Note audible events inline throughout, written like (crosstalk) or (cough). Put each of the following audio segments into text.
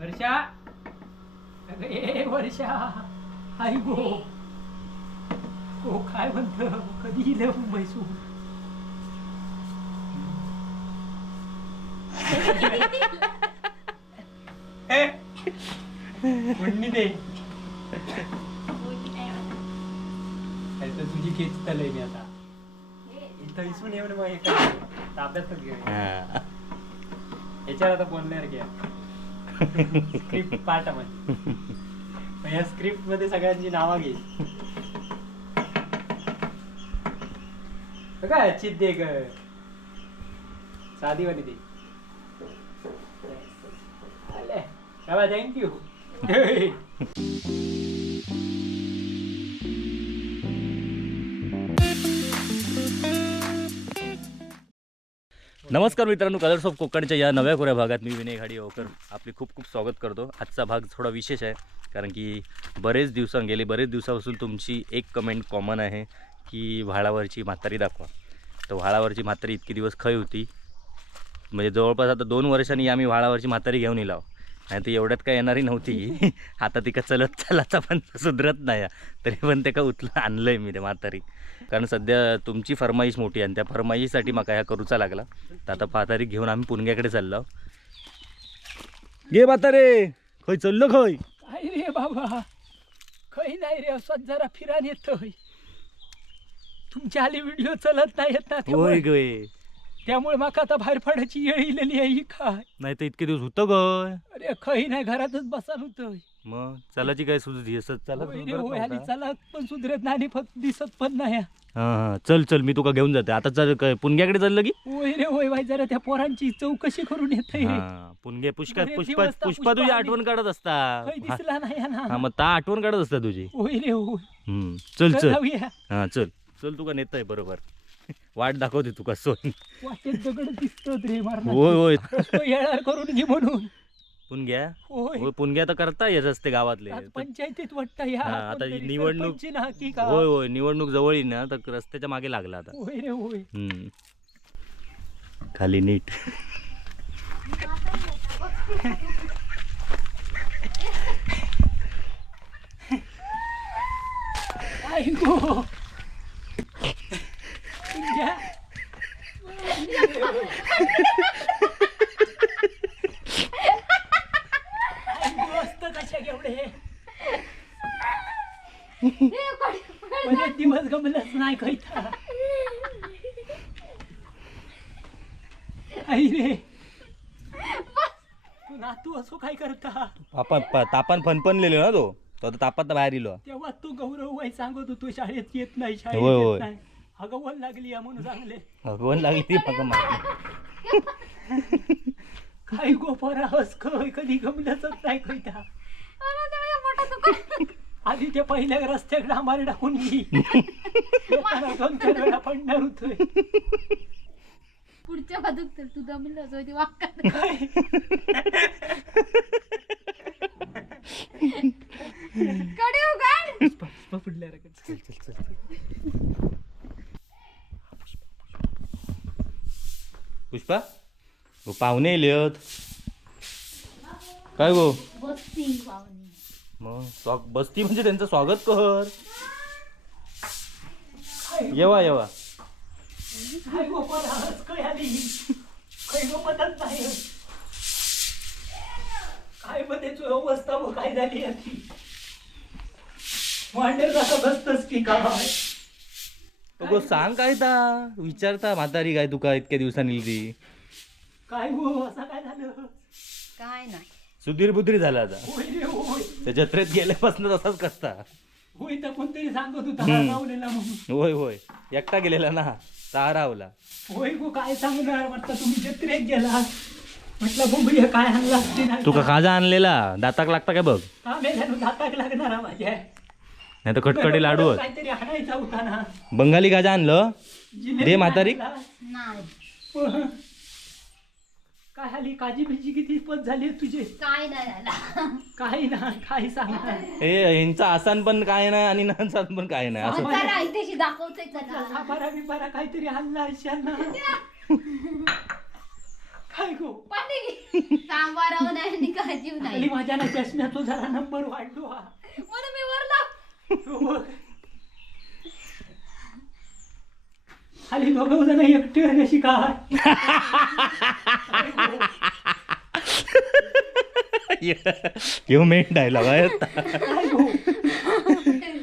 वर्षा. अगं ए वर्षा. आई गो. हो काय म्हणत? कधी येईल मुंबई सोडून म्हणणी दे? तर तुझी खेच चालय मी आता. इथं इसून येऊन मग एका ताब्यातच घेऊन हा. याच्यावर आता बोलणार घ्या स्क्रिप्ट पाठ आपण या स्क्रिप्टमध्ये सगळ्यांची नावं घे. काय चित दे ग साधी वाली दे थँक्यू नमस्कार मित्रांनो कलर्स ऑफ कोकणच्या या नव्या कोऱ्या भागात मी विनय घाडी होकर आपले खूप खूप स्वागत करतो. आजचा भाग थोडा विशेष आहे कारण की बरेच दिवसां गेले बरेच दिवसापासून तुमची एक कमेंट कॉमन आहे की व्हाळावरची म्हातारी दाखवा. तर व्हाळावरची म्हातारी इतके दिवस खय होती? म्हणजे जवळपास आता दोन वर्षांनी आम्ही व्हाळावरची म्हातारी घेऊन येलो नाही तर एवढ्यात काय येणारी नव्हती. (laughs) आता तिका चलत चलाचा पण सुधरत नाही. तरी पण ते का उचलून आणलंय मी ते म्हातारी. कारण सध्या तुमची फरमाईश मोठी आहे आणि त्या फरमाईशीसाठी मका ह्या करूचा लागला. तर आता म्हातारी घेऊन आम्ही पुणग्याकडे चाललो घे म्हातारे. खय चाललो खय काय रे बाबा. काही नाही रे असं जरा फिरान येतोय तुमच्या आली व्हिडिओ चलत नाही येत ना होय गय त्यामुळे माका आता बाहेर पडायची येळ इलेली आहे ही काय? नाही तर इतके दिवस होतं गय अरे काही नाही घरातच बसान होतोय. मग चलाची काय सुचत असं चला होय रे होय आली चला पण सुधरत नाही आणि फक्त दिसत पण नाही. हां हां चल चल मी तुका घेऊन जाते. आता चल काय पुणग्याकडे चाललं की? होय रे होय बाई जरा त्या पोरांची चौकशी करून येत. हा पुणगे पुष्पा बरेच पुष्पा दिवस पुष्पा तुझी पुष्पा आठवण काढत असता. काही हा. दिसला नाही हा, ना. मग ता आठवण काढत असता तुझी. होय रे होय. हम्म, चल चल जाऊया. हा चल. चल तुका नेत आहे बरोबर. वाट दाखवते तुका सोय. वाटेत दगड दिसत रे मारणार होय होय. येणार करून घे म्हणून. पुणग्या होय. पुणग्या तर करता येत असते गावातले. पंचायतीत वाटतं या हा, आता निवडणूक- होय होय निवडणूक जवळ येईल ना तर रस्त्याच्या मागे लागला आता. होय रे होय. हम्म. खाली नीट (laughs) आई गो घ्या. आई गो, असतं कशा एवढे म्हणजे दिवस गमलंच नाही कैता आई रे तू नातू असो काय करता? तापान पा- तापान फनफनलेलो ना तो. तो आता तापात बाहेर इलो. तेव्हा तू गौरव वाई सांगत होतो शाळेत येत नाही होय, शाळेत होय. येत नाही. अगं वन लागली या म्हणून सांगले. भगवान लागली ती मग मारली. काय गोपारा हस कधी गमलंच नाही कैता आधी ते पहिल्या रस्त्याकडे आम्हाला टाकून (laughs) येताना दोन चार वेळा पडणार होतोय. पुढच्या बाजूक तर तू जमलं असं ते कडे उघड. पुष्पा चल चल चल पुष्पा गो पाहुणे येलेत काय गो? बसती पाहुणे. मग स्वा- बसती म्हणजे त्यांचं स्वागत कर. येवा येवा. गोपतच नाही. काय अवस्था काय झाली आधी मांडेल कसं बसतस की काय? तो गो सांग काय ता? विचारता म्हातारी काय तुका इतक्या दिवसांनी ती? काय गो असं काय झालं? काय नाही. सुधीर बुद्री झाला आता. होय रे होय. त्या जत्रेत गेल्यापासून तसाच कसता होय तर कोणतरी सांगत होता हम्म. हा लावलेला म्हणून. होय होय. एकटा गेलेला ना. तारावला. होय गो काय सांगणार? म्हटलं तुम्ही जत्रेत गेला म्हटलं बघूया काय आणला असते नाही तुका खाजा आणलेला? दाताक लागता काय बघ? दाताक लागणार हा माझ्या. नाही तर खटखटे लाडू आहेत. काहीतरी आणायचा होता ना. बंगाली गाजा आणलं? दे म्हातारी. काय झाली काजी बिजी किती पत झाली तुझे? काय नाही झाला काही ना काय सांगणार ए यांचा आसान पण काय नाही आणि नासान पण काय नाही. असं म्हातारा इथेशी दाखवते चला सापारा बिपारा काहीतरी हल्ला अशाल ना काय गो? पाणी. सांबारावं नाही आणि नाही. माझ्या ना चष्म्याचा जरा नंबर वाढलो हा. म्हणून मी वरला. हो. खाली दोघं जण एकटे कशी काय? ह्यो मेन डायलॉग आहे काय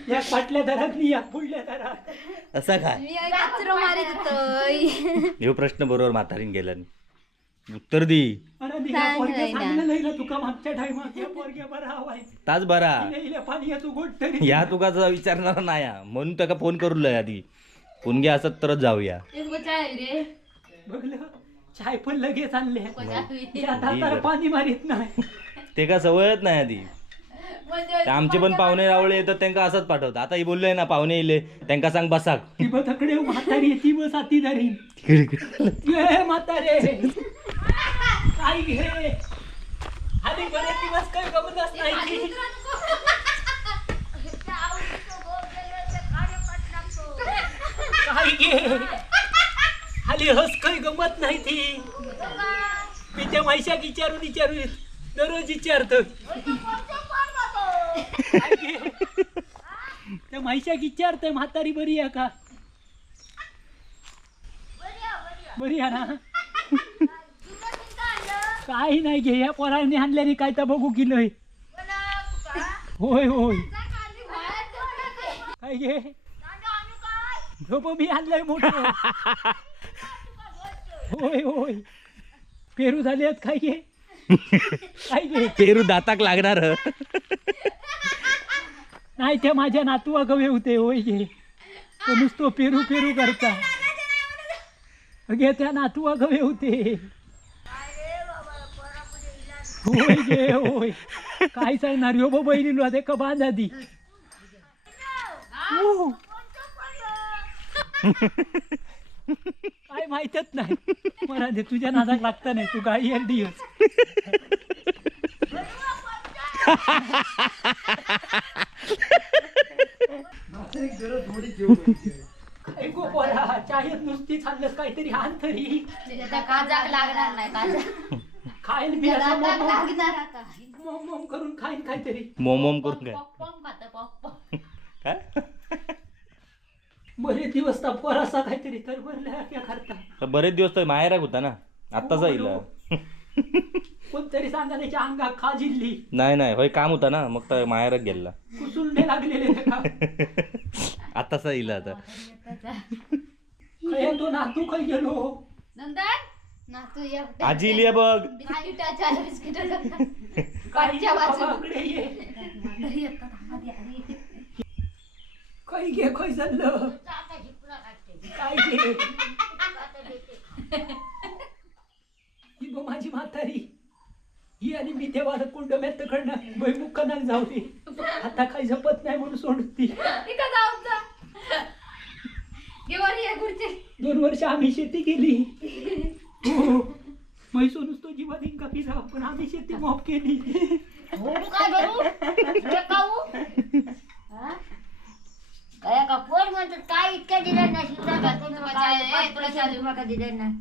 या पाटल्या दरातली या पुढल्या दरात. असा काय मी कचरो मारित होतो ह्यो प्रश्न बरोबर म्हातारीन गेला उत्तर दी. अरे मी या सांग पोरग्या नाही ना. सांगितलं नाही ना तुका मागच्या टायमात या पोरग्या बरा हवाय. तू तरी. ह्या तुका विचारणार नाही हा. म्हणून त्याका फोन करू लय आधी. पुणगे असत तरच जाऊया. एक बच्चा आहे रे. बघलं? चाय पण लगेच आणले. दाताला पाणी मारित नाही. ते का सवयच नाही आधी. म्हणजे ते आमचे पण पाहुणे रावळे येतात त्यांना असंच पाठवतात. आता ही बोललोय ना पाहुणे येले त्यांना सांग बसाक. ती बतकडे म्हातारी ती बस हाती धरीन. ये म्हातारे. काय घे. आधी बरेच दिवस काय गमतच नाही. की. खाली हस काही गमत नाही ती. मी त्या मायशाक विचारून विचारून दररोज विचारतो त्या म्हैशाक विचारतोय म्हातारी बरी आहे का? बरी आहे ना? काही नाही घे या पोराने आणल्याने काय तर बघू किलोय होय होय. काय घे? झोप मी आणलंय मोठं. होय होय. पेरू झाले आहेत काय घे काय घे पेरू दाताक लागणार नाही ते माझ्या नातू अगवे होते होय घे तो नुसतो पेरू पेरू करता. घे त्या नातू अगवे होते. होय गे होय. काय सांगणार यो बो बैलीलो आता का बांध आधी हो. काय माहितच नाही. मला दे तुझ्या नादात लागतं नाही. तू गाई एरडी ऐकू पोरा चायत नुसती चाललंस काहीतरी हान तरी. त्याचा काजाक लागणार नाही काजा खायला मी त्याला असं दात मम- लागणार आता. मम मम करून खाईन काहीतरी. मोमोम करून काय? खातं काय? बरेच दिवस तर पोरासा काहीतरी तर भरल्या क्या करता. तर बरेच दिवस तर माहेराक होता ना? आत्ताच येईल कोणतरी सांगा त्याच्या अंगात खा जिल्ली नाही नाही. होय काम होता ना? मग तर माहेराक गेला. कुसुंडे लागलेले का (laughs) आत्ताच येईल आता. खय तो नातू खाई गेलो. नंदन? ना तू एकटा आजी इली आहे बघ बिस्किटाच्या (laughs) ये. काही घे खय चाललं काय घे? ही बघ माझी म्हातारी. ही आणि मी तेव्हा कुंड मेत कडनं भैमुखाना जाऊ दे. आता काही जपत नाही म्हणून सोडती. दोन वर्ष आम्ही शेती केली. हो. म्हैसूर नुसतो जीवन इंका पिझा पण आम्ही शेती मॉप केली. काय करू? काय का पोर म्हणतात? काय इतक्या दिलं नाही? शिवरा का तुम्ही काय तुला चालू नका दिलं नाही.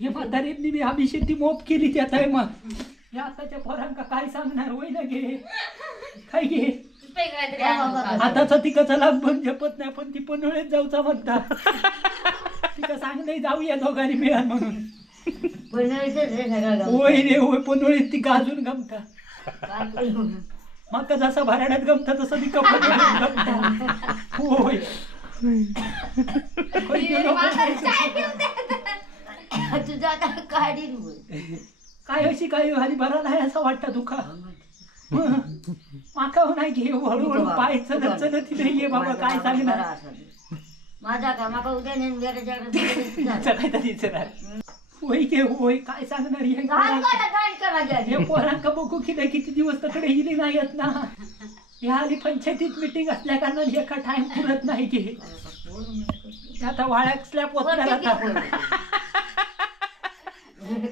हे म्हातारींनी मी आम्ही शेती मोप केली त्या टायमात या आताच्या पोरांका काय सांगणार? होय ना घे काय का? आताचा तिका चला पण झपत नाही पण ती पनोळ्यात जाऊचा म्हणता. तिका सांग नाही जाऊया दोघांनी मिळा म्हणून. होय रे होय पनोळीत ती गाजून गमता. माका जसा भराड्यात गमता तसं ती गमता (laughs) होय. हे? तुझं बोल. काय अशी काय हरी भरा नाही असं वाटतं तुका? माका नाही घे हळूहळू पाय चलत चलत इथे ये बाबा काय सांगणार? माझा का माका उद्या तुमचं काहीतरी विचारा होय घे होय काय सांगणार घाण काढा, घाण करा घ्या. हे पोरांका बघू किती किती दिवस तकडे गेली नाही येत ना. या आली पंचायतीत मिटिंग असल्या कारणाने एका टाइम पुरत नाही ते आता आता.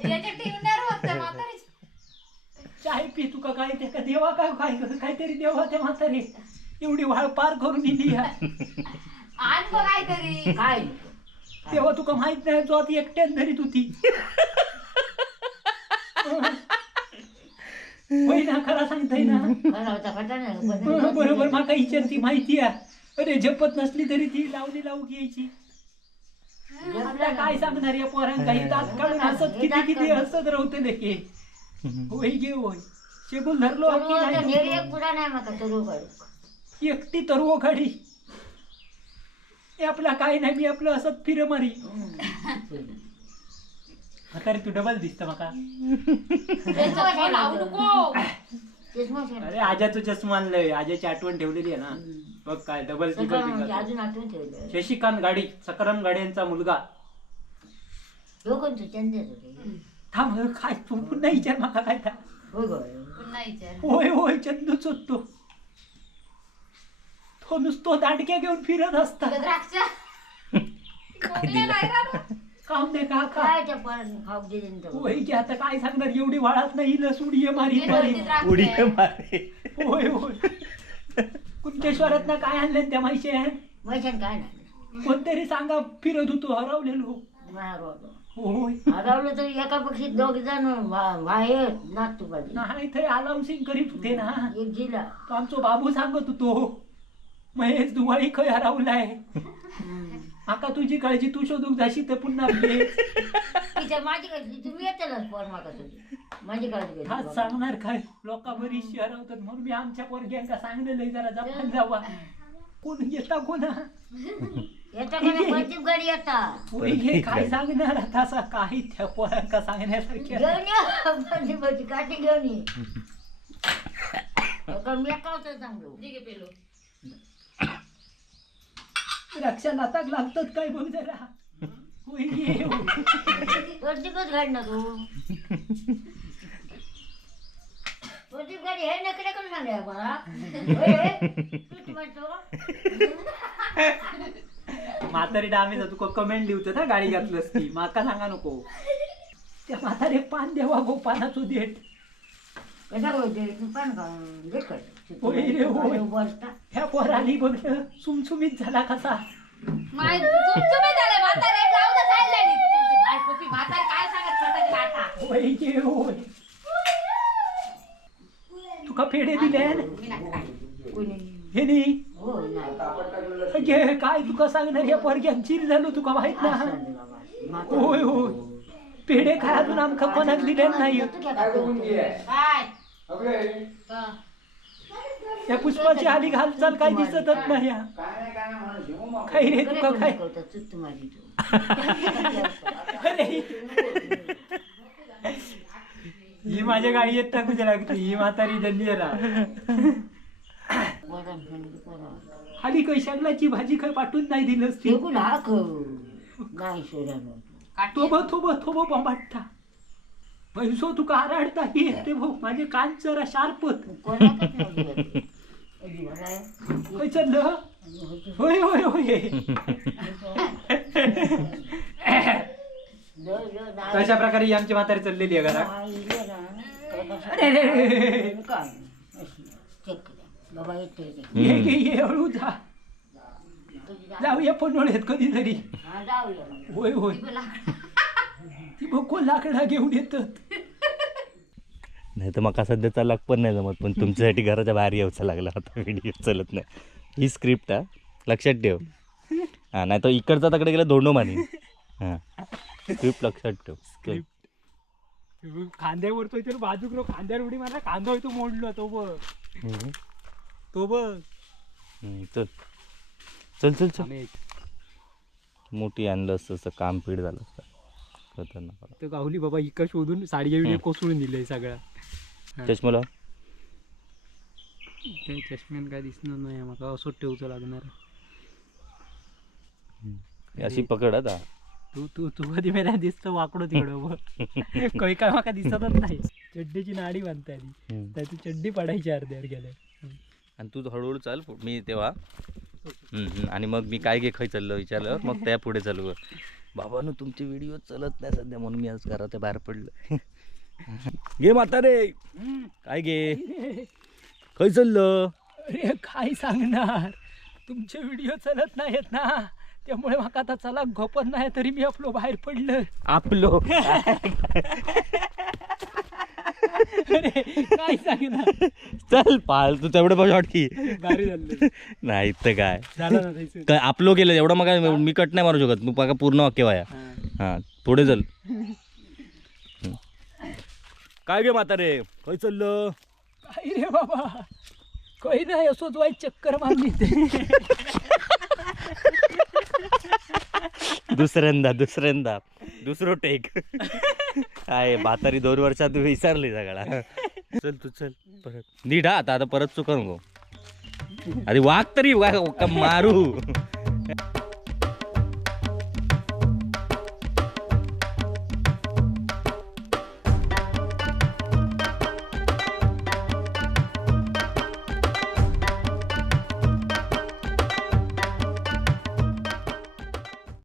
याच्या टिवण्यावर होतं म्हातारीच. चाय पी तुका काय ते का देवा काय काय काहीतरी देवा ते म्हातारे. एवढी वाळ पार करून दिली आण बघ काहीतरी. तेव्हा तुका माहीत नाही जो ती एकट्यान धरीत होती. होय ना. खरा सांगताय ना बरोबर माका विचारती माहिती आहे. अरे झपत नसली तरी ती लावणी लावू घ्यायची आता काय सांगणार या पोरांका ही दात काढून हसत किती किती हसत राहते की होय गे होय. शेगुल धरलो की नाही? एकटी तरवो गाडी हे आपला काय नाही मी आपलं असत फिर मारी आता रे तू डबल दिसत माका. अरे आजाचं चष्मा आणलंय. आजाची आठवण ठेवलेली आहे ना. बघ काय डबल टिबल म्हणजे अजून आठवून ठेवलं शशिकांत गाडी सकरम गाड्यांचा मुलगा. हो कोण तू चंदेच होते थांब काय तू पुन्हा विचार माका काय था. हो गो. पुन्हा विचार. होय होय चंदूच होतो तो नुसतो दांडक्या घेऊन फिरत असता. द्राक्ष. काय दिलं काम दे का काय त्या पण खाऊ दिले ना तो. होय की आता काय सांगणार? एवढी वाळात नाही लसूड ये मारी. मारी उडी मारे. होय होय. कुंकेश्वरात ना काय आणलं त्या माहिती आहे मैशान काय नाही. कोणतरी सांगा फिरत होतो हरवलेलो. मारवलं. होय. हरवलं तर एका पक्षी दोघ जण बाहेर नाचतो पाहिजे नाही थंय अलाउन्सिंग करीत होते ना. एक जिला. तो आमचो बाबू सांगत होतो महेश दुवाळी खय हरवलाय? आका तुझी काळजी तू शोधूक जाशी तर पुन्हा तिच्या माझी काळजी तुम्ही येतालच पण माका तुझी. माझी काळजी घेतली. सांगणार काय? लोका बरीचशी हरवतात म्हणून मी आमच्या पोरग्यांका सांगलेलंय जरा जपान जावा. कोण येता कोणा? येता का नाही कोणतीच गाडी येता? होय हे काय सांगणार? आता असं काही त्या पोरांका सांगण्यासारखे घेऊन या. माझी माझी काठी घेऊन ये. (laughs) मी एका होतं चांगलो ठीक आहे पेलो. रक्षा नाताक लागतात काय बघ जरा? होय. प्रदीपच गाडी ना तू. गाडी हे नकडे करून मला म्हातारी डामे तुका कमेंट लिवतं ना गाडी घातलंस ती. माका सांगा नको. त्या म्हातारे पान देवा गो पानाचो देठ. होते? पण होय रे, होय. बसता ह्या पोराली बघ सुमसुमीत झाला कसा? माय तुम्ही झाले म्हातारे ब्लाऊज चालले बायकोपी म्हातारे काय सांगत स्वतःची लाटा होय ये होय. तुका फेडे दिले मी नाही काय कोणी? हे नी? हो नाही घे काय तुका सांगणार या पोरग्यान चिर झालो तुका माहीत ना. होय होय. पेढे काय अजून आमका कोणाक दिले नाही तू त्या पुष्पाची आली हालचाल काय दिसतच नाही. काही रे तुका काय? ही माझ्या गाडी येत टाकूच्या लागते. ही म्हातारी दल्ली वरण थंडी करा. आली काही भाजी काय पाठवून नाही दिलंस ती फेकून हाक नाही सोडायला थोब थोब थोब बोंबाटता पैसो तुका आराडता ही येते भाऊ माझे कान जरा भराय? होय चाललं होय होय होय कशा प्रकारे ही आमची म्हातारी चाललेली आहे घरात नाही दिलं ना, तर कसं- अरे रे रे रे रे. काय? अशी. चेक करा. बाबा येते ते. ये घे ये हळू जा- जाऊया पनोळ्यात कधीतरी. हा, जाऊया. होय होय. ती बोला. ती बघ कोण लाकडा घेऊन येतात नाही तर मका सध्या चालक पण नाही जमत पण तुमच्यासाठी घराच्या बाहेर यायचं लागला. आता व्हिडिओ चालत नाही. ही स्क्रिप्ट हा. लक्षात ठेव. हां नाही तर इकडचा तकडे गेला धोंडो मानी हां. स्क्रिप्ट लक्षात ठेव. चल. खांद्यावर तो तर बाजूक रो खांद्यावर उडी मारला खांदा तो मोडलो तो बघ. हम्म. तो बघ. हम्म, चल. चल चल चल. मोठी आणलं असतं असं काम पीड झालं असतं. खतरनाक बाबा इका शोधून साडी हम्म. कोसळून दिलंय सगळा. चष्माला? ते चष्म्यान काय दिसणार नाही मला असं ठेवचं लागणार. अशी पकड आता. तू तू तू कधी मेला दिसतो वाकडो तिकडं (laughs) काही काय माका दिसतच नाही. चड्डीची नाडी बांधता आली. तर ती चड्डी पडायची अर्ध्यावर गेल्या आणि तू हळूहळू चाल मी तेव्हा. आणि मग मी काय घे खै चाललं विचारलं मग त्या पुढे चालू. बाबानं तुमचे व्हिडिओ चालत नाही सध्या म्हणून मी आज घराच्या बाहेर पडलं. (laughs) घे म्हातारे काय घे? खै चाललं? अरे काय सांगणार? तुमचे व्हिडिओ चालत नाहीत ना. त्यामुळे म्हाका आता चला घोपत नाही तरी मी आपलो बाहेर पडलं. आपलो. (laughs) अरे काय सांगणार चल पाळ तू तेवढं पण शॉट की भारी झालं नाही तर काय? झालं ना जायचं काय आपलो केलं एवढं मग काय मी कट नाही मारू शकत. मग बघा पूर्ण वाक्य वाया. हा. थोडे चल. काय गे म्हातारे? काय चाललं? काय रे बाबा. काही नाही असोच वाईट चक्कर मारली ते. दुसऱ्यांदा दुसऱ्यांदा. दुसरं टेक काय म्हातारी दोन वर्षात विसरली सगळा. चल तू चल परत. नीट हा आता आता परत चुकून गो. अरे वाघ तरी वा- मारू.